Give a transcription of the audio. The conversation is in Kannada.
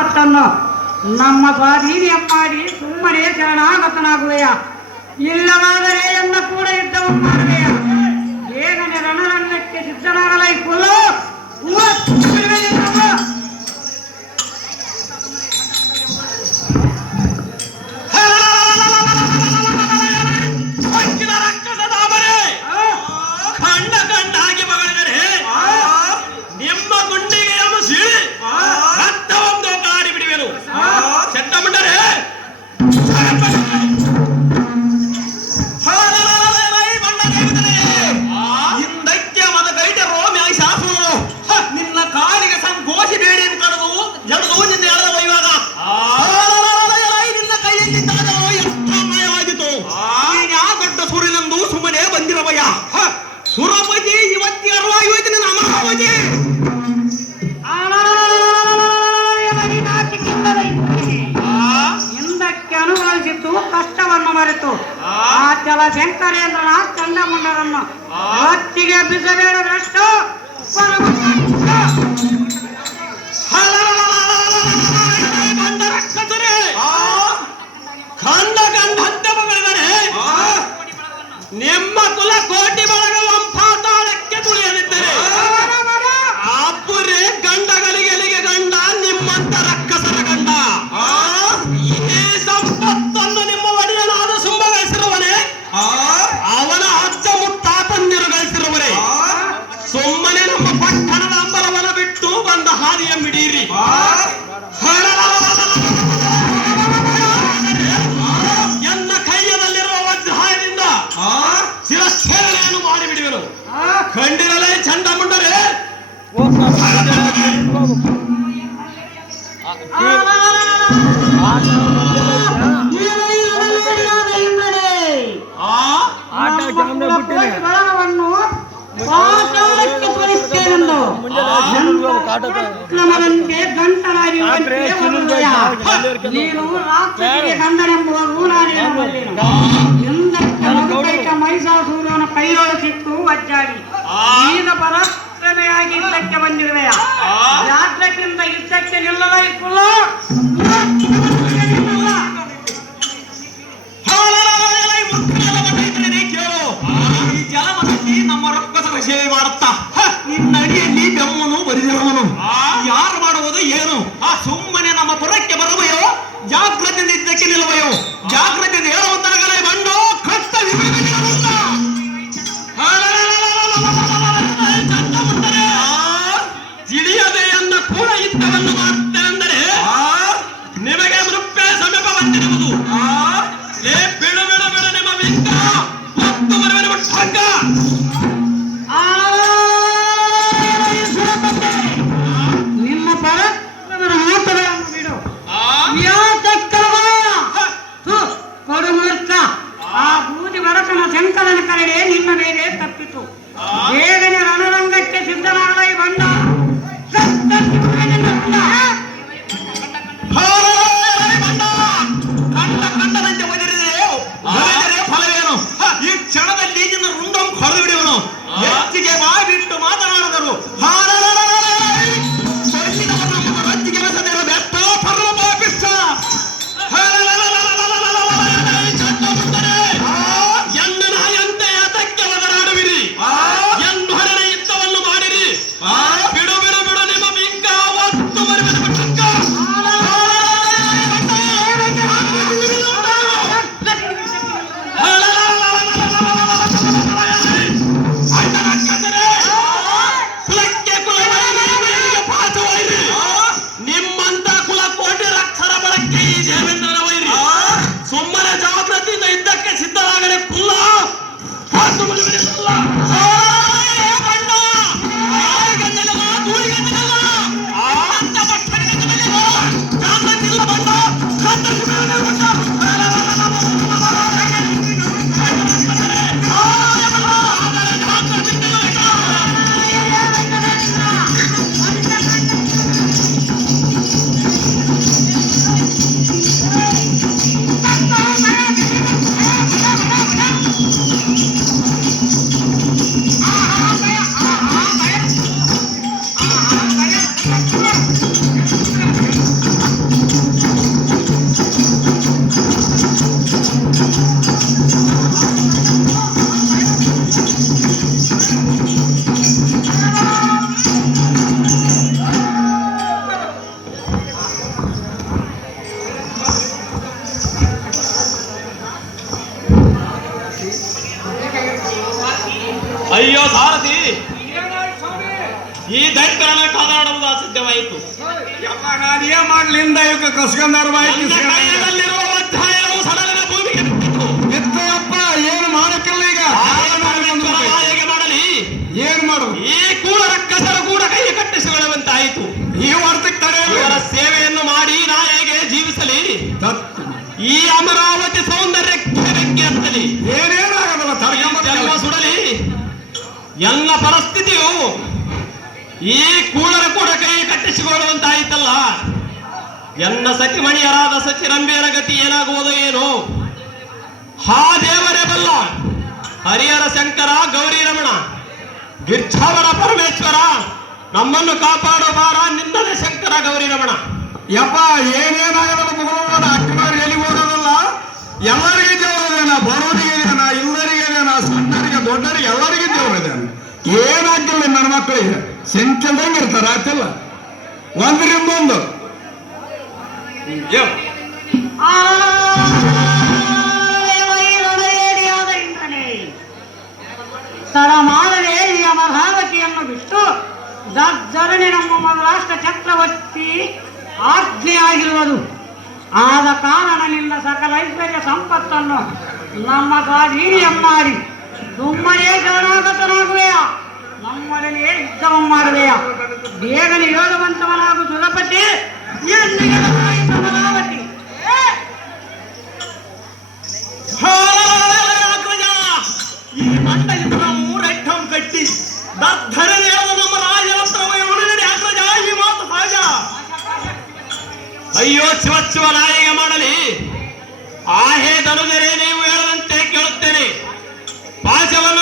ಸಂಪತ್ತನ್ನು ನಮ್ಮ ಸ್ವಾಧೀನ ಮಾಡಿ ಸುಮ್ಮನೆ ಶರಣಾಗತನಾಗುವೆಯ, ಇಲ್ಲವಾದರೆ ಎನ್ನ ಕೂಡ ಯುದ್ಧವನ್ನು ಮಾಡುವೆಯ. ಬೇಗನೆ ರಣರಂಗಕ್ಕೆ ಸಿದ್ಧನಾಗಲೈಕುಲು. ಸುರಪತಿ ಇವತ್ತಿ ಅರ್ವಾಯುವತಿ ನನ್ನ ಅಮರಾವತಿ ಹಿಂದಕ್ಕೆ ಅನುಭವಿಸಿದ್ದು ಕಷ್ಟವನ್ನು ಮರೆತು ಆ ಚಲ ಶಂಕರೇಂದ್ರನ ಚಂಡಮುಂಡರನ್ನು ಹೊತ್ತಿಗೆ ಎಬ್ಬಿಸಬೇಡದಷ್ಟು ಖಂಡ ಗಂಡ ಹದ್ದೆ ಮಗಳಿದ್ದಾರೆ. ನಿಮ್ಮ ಕುಲ ಕೋಟಿ ಬಳಗ ಪಾತಾಳಕ್ಕೆ ತುಳಿಯಲಿದ್ದರೆ ಅಪ್ಪುರೇ ಗಂಡಗಳಿಗೆ ಗಂಡ ನಿಮ್ಮಂತ ರಕ್ಕಸರ ಗಂಡ. ಈ ಸಂಪತ್ತನ್ನು ನಿಮ್ಮ ಒಡೆಯನಾದ ಸುಂಬ ಗಳಿಸಿರುವನೇ, ಅವನ ಅಜ್ಜ ಮುತ್ತಾತಂದಿರು ಗಳಿಸಿರುವರೇ. ಸುಮ್ಮನೆ ನಮ್ಮ ಪಟ್ಟಣದ ಅಂಬಲವನ್ನು ಬಿಟ್ಟು ಬಂದ ಹಾದಿಯ ಮಿಡೀರಿ. ಎನ್ನ ಕೈಯದಲ್ಲಿರುವ ವಜ್ರಹಾಯದಿಂದ ಶಿರಚ್ಛೇದನೆಯನ್ನು ಮಾಡಿಬಿಡುವೆನು. ಕಂಡಿರಲೇ ಚಂಡಮುಂಡರೇ. ನೀನು ರಾಕ್ಷಸಿಗೆ ಗಂಡನೆಂಬುವರು ಮಹಿಷಾಸುರನ ಕೈಯೊಳ ಸಿಕ್ಕು ವಜ್ಜಾಡಿ ಈಗ ಪರಾಕ್ರಮೆಯಾಗಿ ಯುದ್ಧಕ್ಕೆ ಬಂದಿರುವೆಯ. ಯಾತ್ರಕ್ಕಿಂತ ಯುದ್ಧಕ್ಕೆ ನಿಲ್ಲಲೈಕುಲ್ಲ. ಈ ಜಲಮನಸ್ಸಿ ನಮ್ಮ ರಕ್ಕಸರ ಸೇವೆ ಮಾಡುತ್ತಾ ನಿನ್ನ ಅಡಿಯಲ್ಲಿ ಬೆಮ್ಮನು ಬರಿದಿರುವನು. ಯಾರು ಮಾಡುವುದು ಏನು? ಸುಮ್ಮನೆ ನಮ್ಮ ಪುರಕ್ಕೆ ಬರುವೆಯೋ ಜಾಗ್ರತೆಯಿಂದ ಇದ್ದಕ್ಕೆ ನಿಲ್ಲುವೆಯೋ? ಅಯ್ಯೋ ಸಾರಥಿ, ಈ ದೈತ್ಯರನ್ನ ಕಾದಾಡುವುದು ಅಸಾಧ್ಯವಾಯಿತು. ನಾನೇನ್ ಮಾಡ್ಲಿಂದ ಇವಕ್ಕೆ ಕಸ್ಕೊಂಡಾರವಾಯ್ತು. ಕೈಯಲ್ಲಿರುವ ಅಧ್ಯಾಯವು ಸಡಲಿನ ಭೂಮಿಗೆ ಬಿಟ್ಟಿತು. ಎತ್ತಯ್ಯಪ್ಪ, ಏನು ಮಾಡಕ್ಕಿಲ್ಲ ಈಗ. ಹೇಗೆ ಮಾಡಲಿ? ಏನ್ ಮಾಡುದು? ಈ ಕೂಡ ರಕ್ಕಸರು ಕೂಡ ಕೈ ಕಟ್ಟಿಸಿಕೊಳ್ಳುವಂತಾಯಿತು. ಈ ವರ್ತಕ್ಕೆ ತಡೆ. ಇವರ ಸೇವೆಯನ್ನು ಮಾಡಿ ನಾ ಹೇಗೆ ಜೀವಿಸಲಿ? ಈ ಅಮರಾವತಿ ಸೌಂದರ್ಯಕ್ಕೆ ಬೆಂಕಿ ಹತ್ತಲಿ. ಏನೇನಾಗದಲ್ಲ ಜನ್ಮ ಸುಡಲಿ. ಎಲ್ಲ ಪರಿಸ್ಥಿತಿಯು ಈ ಕೂಳರ ಕೂಡ ಕೈ ಕಟ್ಟಿಸಿಕೊಳ್ಳುವಂತಾಯಿತಲ್ಲ. ಎನ್ನ ಸತಿಮಣಿಯರಾದ ಸಚಿರಂಬಿಯರ ಗತಿ ಏನಾಗುವುದು ಏನು? ಹಾ ದೇವರೇ ಬಲ್ಲ. ಹರಿಹರ ಶಂಕರ, ಗೌರಿ ರಮಣ, ಗಿರ್ಚಾವರ ಪರಮೇಶ್ವರ, ನಮ್ಮನ್ನು ಕಾಪಾಡಬಾರ ನಿನ್ನದೇ ಶಂಕರ ಗೌರಿ ರಮಣ. ಯಪ್ಪ, ಏನೇನಾಗದಲ್ಲ ಮುಗುಳೋಣ. ಅಕ್ಕನವ್ರಿಗೆ ಎಲ್ಲಿ ಓಡೋದಲ್ಲ. ಎಲ್ಲರಿಗೆ ದೇವರದೇನ, ಬರೋರಿಗೆ ಇದೇನ, ಇಲ್ಲರಿಗೆ ಇದೇನ, ಸಣ್ಣರಿಗೆ ದೊಡ್ಡರಿಗೆ ಎಲ್ಲರಿಗೆ ದೇವರದೇನ. ಏನಾಗಿಲ್ಲ ನನ್ನ ಮಕ್ಕಳಿಗೆ ಸೆಂಚಲ್ದಂಗೆ ಇರ್ತಾರ. ಆಯ್ತಲ್ಲ, ಒಂದರಿಂದ ಒಂದು. ತರ ಮಾಡಲೇ ಈ ಅಮರಾವತಿಯನ್ನು ಬಿಟ್ಟು ದರ್ಜರಣೆ ನಮ್ಮ ರಾಷ್ಟ್ರ ಚಕ್ರವರ್ತಿ ಆಜ್ಞೆಯಾಗಿರುವುದು. ಆದ ಕಾರಣದಿಂದ ಸಕಲ ಐಶ್ವರ್ಯ ಸಂಪತ್ತನ್ನು ನಮ್ಮ ಸ್ವಾಧೀನಮಾಡಿ ಸುಮ್ಮನೆ ಶರಣಾಗತನಾಗುವೆಯ, ನಮ್ಮೊಡನೆ ಯುದ್ಧವನ್ನು ಮಾಡುವೆಯ. ಬೇಗನೆ ಹೇಳುವಂತವನಾಗು ಸುರಪತಿ. ಅಮರಾವತಿ ಈ ಮಂಡ ಇತರ ಮೂರೈಟಂ ಕಟ್ಟಿ ದರ್ಧರನೆ ನಮ್ಮ ರಾಜರತ್ನವೇ ಉಳಿದರೆ ಅಗ್ರಜ. ಈ ಮಾತು ಸಹಜ. ಅಯ್ಯೋ ಶಿವ ನಾಯಿಗೆ ಮಾಡಲಿ. ಆಹೇ ಧನುಜರೇ, ನೀವು ಹೇಳದಂತೆ ಕೇಳುತ್ತೇನೆ. ಪಾಶವನ್ನು